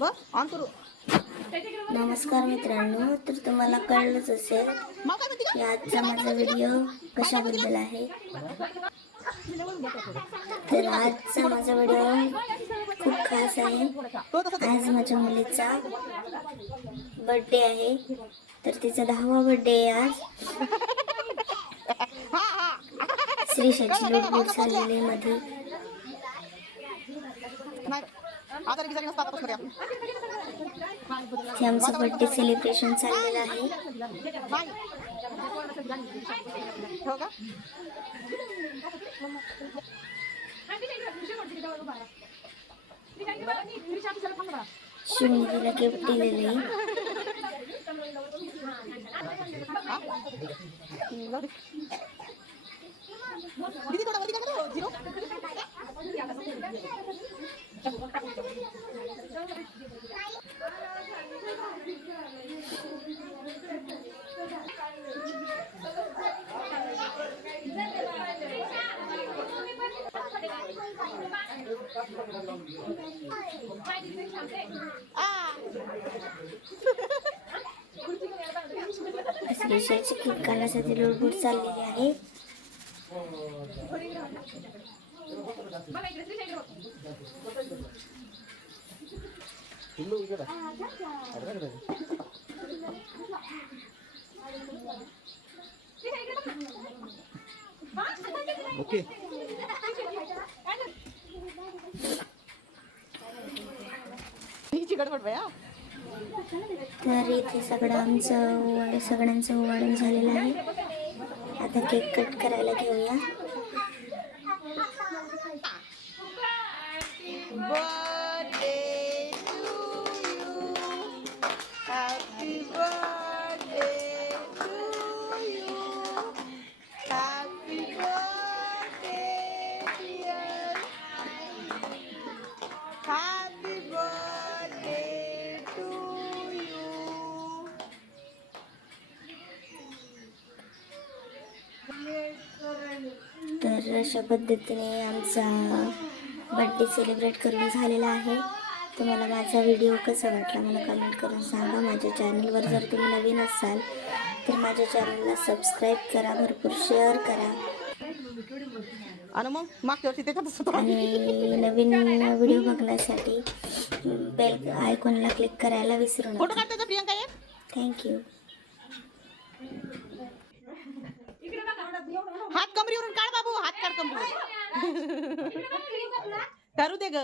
बस on करू. नमस्कार मित्रांनो, तर तुम्हाला कळलंच असेल की आजचा माझा व्हिडिओ कशाबद्दल आहे. तर आजचा माझा व्हिडिओ खूप खास आहे. आज माझ्या मुलीचा बर्थडे आहे. तर तिचा 10वा बर्थडे आहे आज. श्रीशाची लुडबुड चाललेली मध्ये. ते आमचं बर्थडे सेलिब्रेशन चाललेलं आहे. शिवने तिला गिफ्ट दिलेलं आहे. श्रीशाची केक काढण्यासाठी लुडबुड चाललेली आहे. ओके. तर इथे सगळ्यांचं ओवाळण झालेलं आहे. आता केक कट करायला घेऊया. Birthday to you. Happy birthday to you. Happy birthday, dear. Happy birthday to you. तर अशा पद्धतीने आमचा बर्थडे सेलिब्रेट करून झालेला आहे. तुम्हाला माझा व्हिडिओ कसा वाटला मला कमेंट करून सांगा. माझ्या चॅनलवर जर तुम्ही नवीन असाल तर माझ्या चॅनलला सबस्क्राईब करा, भरपूर शेअर करा आणि मग मागच्या वर्षी त्याच्यातच होतो. आणि नवीन व्हिडिओ बघण्यासाठी बेल आयकॉनला क्लिक करायला विसरू फोटो नका. काढतो प्रियंका ये. थँक्यू. हात कमरीवरून काढ बाबू, हात काढ कमरीवर. करू दे ग.